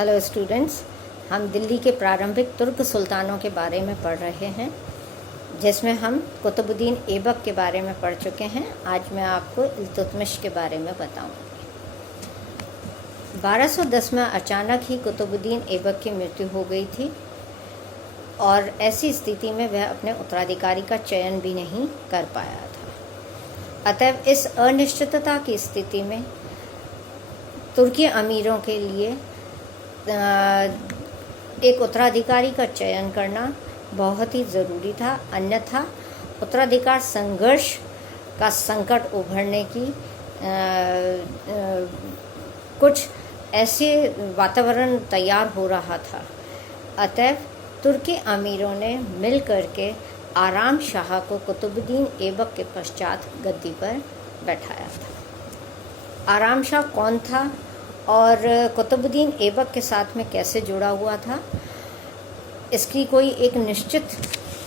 Hello students, हम दिल्ली के प्रारंभिक तुर्क सुल्तानों के बारे में पढ़ रहे हैं, जिसमें हम कुतुबुद्दीन ऐबक के बारे में पढ़ चुके हैं। आज मैं आपको इल्तुतमिश के बारे में बताऊंगी। 1210 में अचानक ही कुतुबुद्दीन ऐबक की मृत्यु हो गई थी और ऐसी स्थिति में वह अपने उत्तराधिकारी का चयन भी नहीं कर पाया था। अतएव इस अनिश्चितता की स्थिति में तुर्की अमीरों के लिए एक उत्तराधिकारी का चयन करना बहुत ही ज़रूरी था, अन्यथा उत्तराधिकार संघर्ष का संकट उभरने की कुछ ऐसे वातावरण तैयार हो रहा था। अतएव तुर्की अमीरों ने मिल करके आराम शाह को कुतुबुद्दीन ऐबक के पश्चात गद्दी पर बैठाया था। आराम शाह कौन था और कुतुबुद्दीन ऐबक के साथ में कैसे जुड़ा हुआ था, इसकी कोई एक निश्चित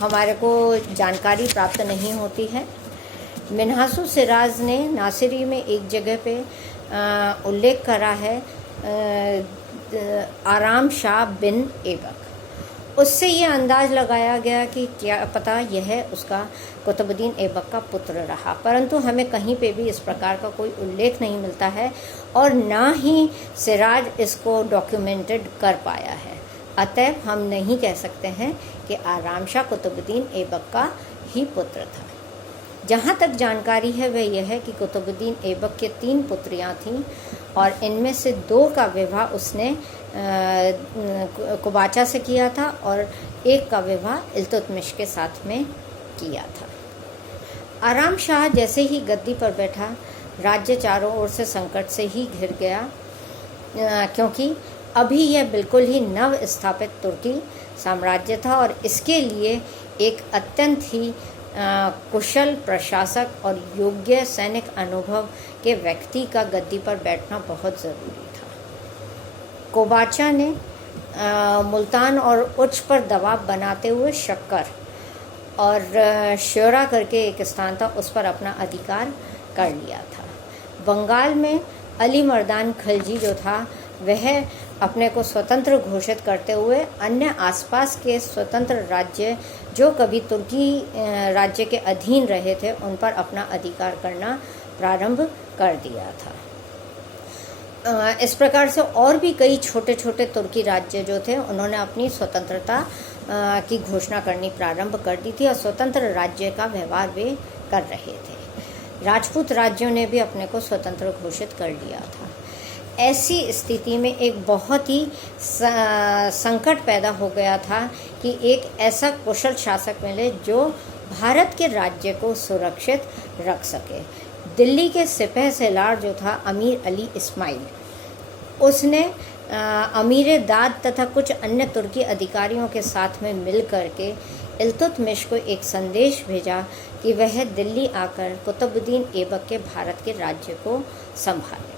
हमारे को जानकारी प्राप्त नहीं होती है। मिन्हासु सिराज ने नासिरी में एक जगह पे उल्लेख करा है आराम शाह बिन ऐबक। उससे ये अंदाज लगाया गया कि क्या पता यह उसका कुतुबुद्दीन ऐबक का पुत्र रहा, परंतु हमें कहीं पे भी इस प्रकार का कोई उल्लेख नहीं मिलता है और ना ही सिराज इसको डॉक्यूमेंटेड कर पाया है। अतएव हम नहीं कह सकते हैं कि आराम शाह कुतुबुद्दीन ऐबक का ही पुत्र था। जहाँ तक जानकारी है वह यह है कि कुतुबुद्दीन ऐबक के 3 पुत्रियाँ थीं और इनमें से 2 का विवाह उसने कुबाचा से किया था और एक का विवाह इल्तुतमिश के साथ में किया था। आराम शाह जैसे ही गद्दी पर बैठा, राज्य चारों ओर से संकट से ही घिर गया, क्योंकि अभी यह बिल्कुल ही नव स्थापित तुर्की साम्राज्य था और इसके लिए एक अत्यंत ही कुशल प्रशासक और योग्य सैनिक अनुभव के व्यक्ति का गद्दी पर बैठना बहुत ज़रूरी था। कोबाचा ने मुल्तान और उच्च पर दबाव बनाते हुए शक्कर और श्योरा करके एक स्थान था, उस पर अपना अधिकार कर लिया था। बंगाल में अली मर्दान खलजी जो था वह अपने को स्वतंत्र घोषित करते हुए अन्य आसपास के स्वतंत्र राज्य जो कभी तुर्की राज्य के अधीन रहे थे उन पर अपना अधिकार करना प्रारंभ कर दिया था। इस प्रकार से और भी कई छोटे छोटे तुर्की राज्य जो थे उन्होंने अपनी स्वतंत्रता की घोषणा करनी प्रारंभ कर दी थी और स्वतंत्र राज्य का व्यवहार वे कर रहे थे। राजपूत राज्यों ने भी अपने को स्वतंत्र घोषित कर लिया था। ऐसी स्थिति में एक बहुत ही संकट पैदा हो गया था कि एक ऐसा कुशल शासक मिले जो भारत के राज्य को सुरक्षित रख सके। दिल्ली के सिपह सलार जो था अमीर अली इस्माइल, उसने अमीर दाद तथा कुछ अन्य तुर्की अधिकारियों के साथ में मिल करके इल्तुतमिश को एक संदेश भेजा कि वह दिल्ली आकर कुतुबुद्दीन ऐबक के भारत के राज्य को संभाले।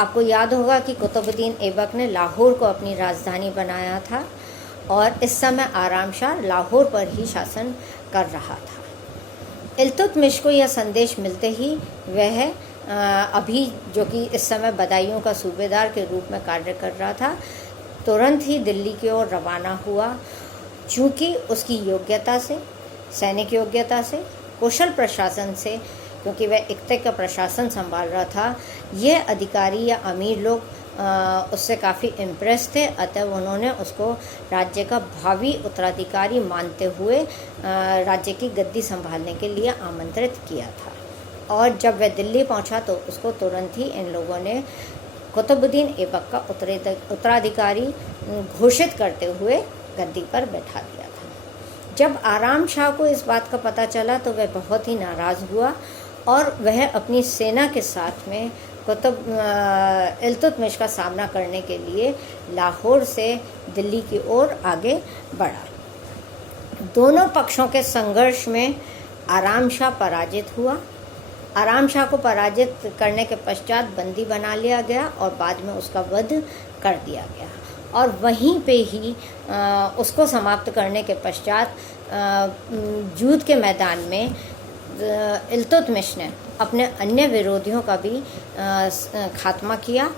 आपको याद होगा कि कुतुबुद्दीन ऐबक ने लाहौर को अपनी राजधानी बनाया था और इस समय आराम शाह लाहौर पर ही शासन कर रहा था। इल्तुतमिश को यह संदेश मिलते ही वह अभी जो कि इस समय बदायूं का सूबेदार के रूप में कार्य कर रहा था, तुरंत ही दिल्ली की ओर रवाना हुआ। चूँकि उसकी योग्यता से, सैनिक योग्यता से, कुशल प्रशासन से, क्योंकि वह इक्ते का प्रशासन संभाल रहा था, यह अधिकारी या अमीर लोग उससे काफ़ी इम्प्रेस थे। अतः उन्होंने उसको राज्य का भावी उत्तराधिकारी मानते हुए राज्य की गद्दी संभालने के लिए आमंत्रित किया था। और जब वह दिल्ली पहुंचा तो उसको तुरंत ही इन लोगों ने कुतुबुद्दीन ऐबक का उत्तराधिकारी घोषित करते हुए गद्दी पर बैठा दिया था। जब आराम शाह को इस बात का पता चला तो वह बहुत ही नाराज़ हुआ और वह अपनी सेना के साथ में इल्तुतमिश का सामना करने के लिए लाहौर से दिल्ली की ओर आगे बढ़ा। दोनों पक्षों के संघर्ष में आराम शाह पराजित हुआ। आराम शाह को पराजित करने के पश्चात बंदी बना लिया गया और बाद में उसका वध कर दिया गया और वहीं पे ही उसको समाप्त करने के पश्चात जूद के मैदान में इल्तुतमिश ने अपने अन्य विरोधियों का भी खात्मा किया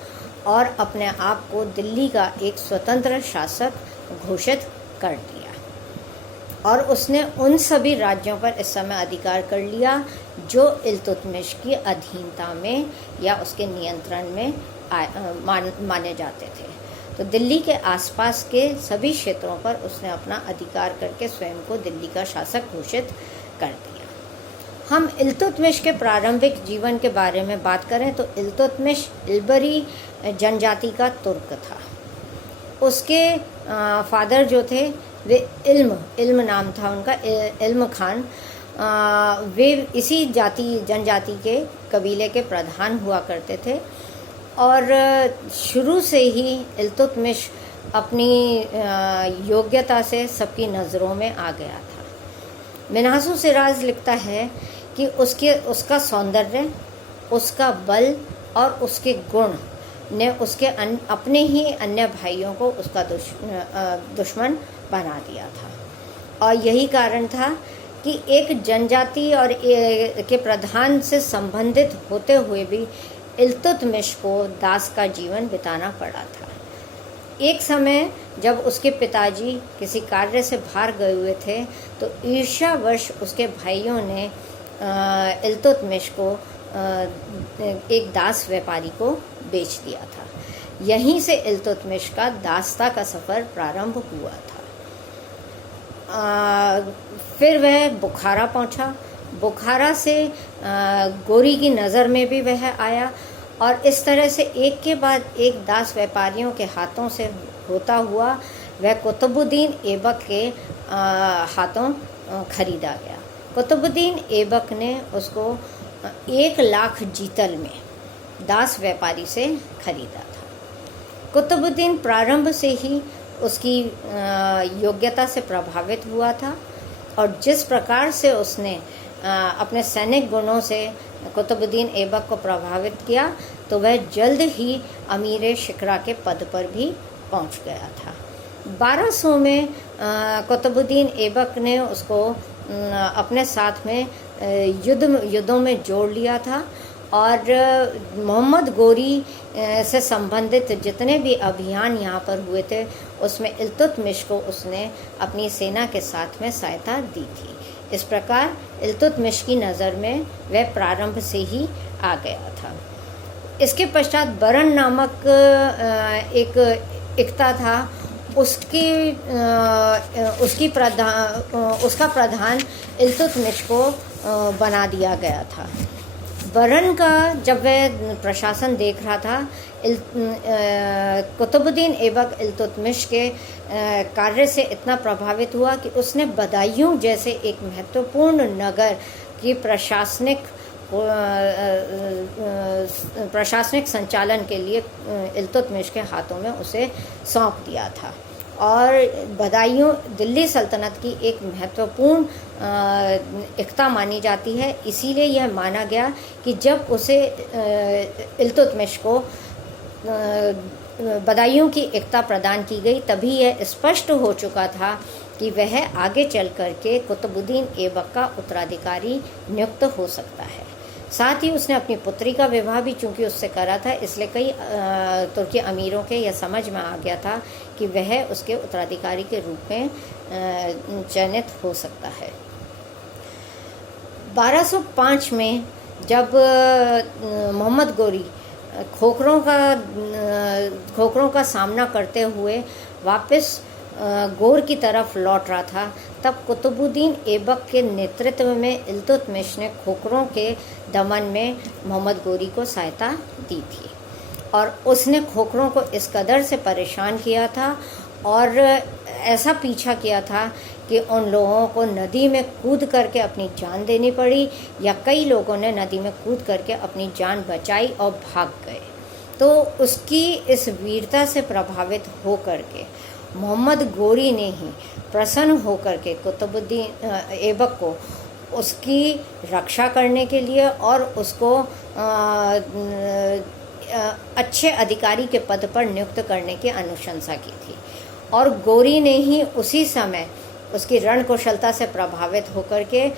और अपने आप को दिल्ली का एक स्वतंत्र शासक घोषित कर दिया। और उसने उन सभी राज्यों पर इस समय अधिकार कर लिया जो इल्तुतमिश की अधीनता में या उसके नियंत्रण में माने जाते थे। तो दिल्ली के आसपास के सभी क्षेत्रों पर उसने अपना अधिकार करके स्वयं को दिल्ली का शासक घोषित कर दिया। हम इल्तुतमिश के प्रारंभिक जीवन के बारे में बात करें तो इल्तुतमिश इल्बरी जनजाति का तुर्क था। उसके फादर जो थे वे इल्म नाम था उनका, इल्म खान। वे इसी जनजाति के कबीले के प्रधान हुआ करते थे और शुरू से ही इल्तुतमिश अपनी योग्यता से सबकी नज़रों में आ गया था। मिन्हासु सिराज लिखता है कि उसका सौंदर्य, उसका बल और उसके गुण ने उसके अपने ही अन्य भाइयों को उसका दुश्मन बना दिया था। और यही कारण था कि एक जनजाति और के प्रधान से संबंधित होते हुए भी इल्तुतमिश को दास का जीवन बिताना पड़ा था। एक समय जब उसके पिताजी किसी कार्य से बाहर गए हुए थे तो ईर्ष्यावश उसके भाइयों ने इल्तुतमिश को एक दास व्यापारी को बेच दिया था। यहीं से इल्तुतमिश का दासता का सफ़र प्रारंभ हुआ था। फिर वह बुखारा पहुंचा। बुखारा से गोरी की नज़र में भी वह आया और इस तरह से एक के बाद एक दास व्यापारियों के हाथों से होता हुआ वह कुतुबुद्दीन ऐबक के हाथों खरीदा गया। कुतुबुद्दीन ऐबक ने उसको 1 लाख जीतल में दास व्यापारी से खरीदा था। कुतुबुद्दीन प्रारंभ से ही उसकी योग्यता से प्रभावित हुआ था और जिस प्रकार से उसने अपने सैनिक गुणों से कुतुबुद्दीन ऐबक को प्रभावित किया तो वह जल्द ही अमीर शिकरा के पद पर भी पहुंच गया था। 1200 में कुतुबुद्दीन ऐबक ने उसको अपने साथ में युद्धों में जोड़ लिया था और मोहम्मद गोरी से संबंधित जितने भी अभियान यहाँ पर हुए थे उसमें इल्तुतमिश को उसने अपनी सेना के साथ में सहायता दी थी। इस प्रकार इल्तुतमिश की नज़र में वह प्रारंभ से ही आ गया था। इसके पश्चात बरन नामक एक इक्ता था, उसका प्रधान इल्तुतमिश को बना दिया गया था। बरन का जब वह प्रशासन देख रहा था कुतुबुद्दीन ऐबक इल्तुतमिश के कार्य से इतना प्रभावित हुआ कि उसने बदायूं जैसे एक महत्वपूर्ण नगर की प्रशासनिक संचालन के लिए इल्तुतमिश के हाथों में उसे सौंप दिया था। और बदायूं दिल्ली सल्तनत की एक महत्वपूर्ण इक्ता मानी जाती है। इसीलिए यह माना गया कि जब उसे इल्तुतमिश को बदायूं की इक्ता प्रदान की गई तभी यह स्पष्ट हो चुका था कि वह आगे चल कर के कुतुबुद्दीन ऐबक का उत्तराधिकारी नियुक्त हो सकता है। साथ ही उसने अपनी पुत्री का विवाह भी चूंकि उससे करा था, इसलिए कई तुर्की अमीरों के यह समझ में आ गया था कि वह उसके उत्तराधिकारी के रूप में चयनित हो सकता है। 1205 में जब मोहम्मद गोरी खोखरों का सामना करते हुए वापस गोर की तरफ लौट रहा था तब कुतुबुद्दीन ऐबक के नेतृत्व में इल्तुतमिश ने खोखरों के दमन में मोहम्मद गोरी को सहायता दी थी और उसने खोखरों को इस कदर से परेशान किया था और ऐसा पीछा किया था कि उन लोगों को नदी में कूद करके अपनी जान देनी पड़ी या कई लोगों ने नदी में कूद करके अपनी जान बचाई और भाग गए। तो उसकी इस वीरता से प्रभावित हो करके मोहम्मद गोरी ने ही प्रसन्न होकर के कुतुबुद्दीन ऐबक को उसकी रक्षा करने के लिए और उसको अच्छे अधिकारी के पद पर नियुक्त करने की अनुशंसा की थी। और गोरी ने ही उसी समय उसकी रणकुशलता से प्रभावित होकर के